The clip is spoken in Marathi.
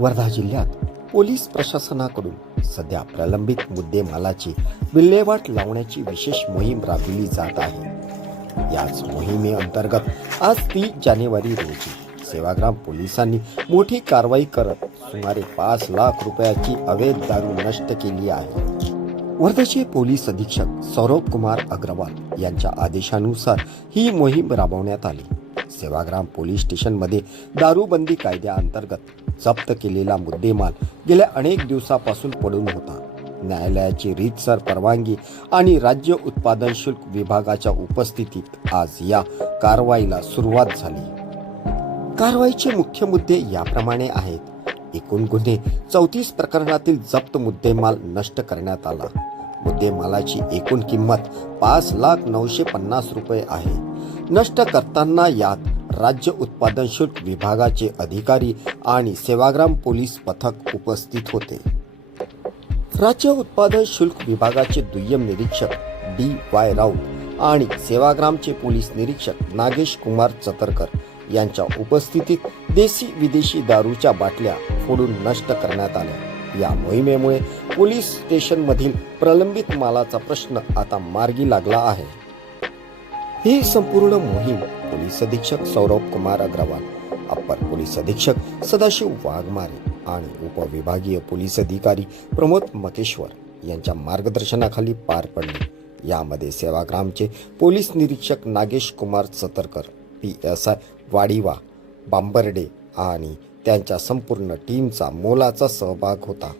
वर्धा जिल्ह्यात पोलीस प्रशासनाकडून सध्या प्रलंबित मुद्देमालाची विल्हेवाट लावण्याची विशेष मोहीम राबविली जात आहे। याच मोहिमेअंतर्गत आज 30 जानेवारी रोजी सेवाग्राम पोलिसांनी मोठी कारवाई करत सुमारे 5 लाख रुपयाची अवैध दारू नष्ट केली आहे। वर्धाचे पोलीस अधीक्षक सौरभ कुमार अग्रवाल यांच्या आदेशानुसार ही मोहीम राबवण्यात आली। सेवाग्राम पोलीस स्टेशनमध्ये दारूबंदी कायद्याअंतर्गत जप्त केलेला मुद्देमाल गेल्या अनेक दिवसापासून पडून होता। न्यायालयाची रीतसर परवानगी आणि राज्य उत्पादन शुल्क विभागाच्या उपस्थितीत आज या कारवाईला सुरुवात झाली। कारवाईचे मुख्य मुद्दे याप्रमाणे आहेत। एकूण गुन्हे 34 प्रकरणातील जप्त मुद्देमाल नष्ट करण्यात आला। मुद्देमालाची एकूण किंमत 5,950,000 रुपये आहे। नष्ट करताना यात राज्य उत्पादन शुल्क विभागाचे अधिकारी आणि सेवाग्राम पोलीस पथक उपस्थित होते। राज्य उत्पादन शुल्क विभागाचे दुय्यम निरीक्षक DY राऊत आणि सेवाग्रामचे पोलीस निरीक्षक नागेश कुमार चतरकर यांच्या उपस्थितीत देशी विदेशी दारूच्या बाटल्या फोडून नष्ट करण्यात आल्या। या मोहिमेमुळे पोलीस स्टेशनमधील प्रलंबित मालाचा प्रश्न आता मार्गी लागला आहे। ही संपूर्ण मोहीम पोलीस अधीक्षक सौरभ कुमार अग्रवाल, अप्पर पोलीस अधीक्षक सदाशिव वाघमारे आणि उपविभागीय पोलीस अधिकारी प्रमोद मकेश्वर यांच्या मार्गदर्शनाखाली पार पडली। यामध्ये सेवाग्रामचे पोलीस निरीक्षक नागेश कुमार चतरकर, PSI वाडीवा बांबर्डे आणि त्यांच्या संपूर्ण टीमचा मोलाचा सहभाग होता।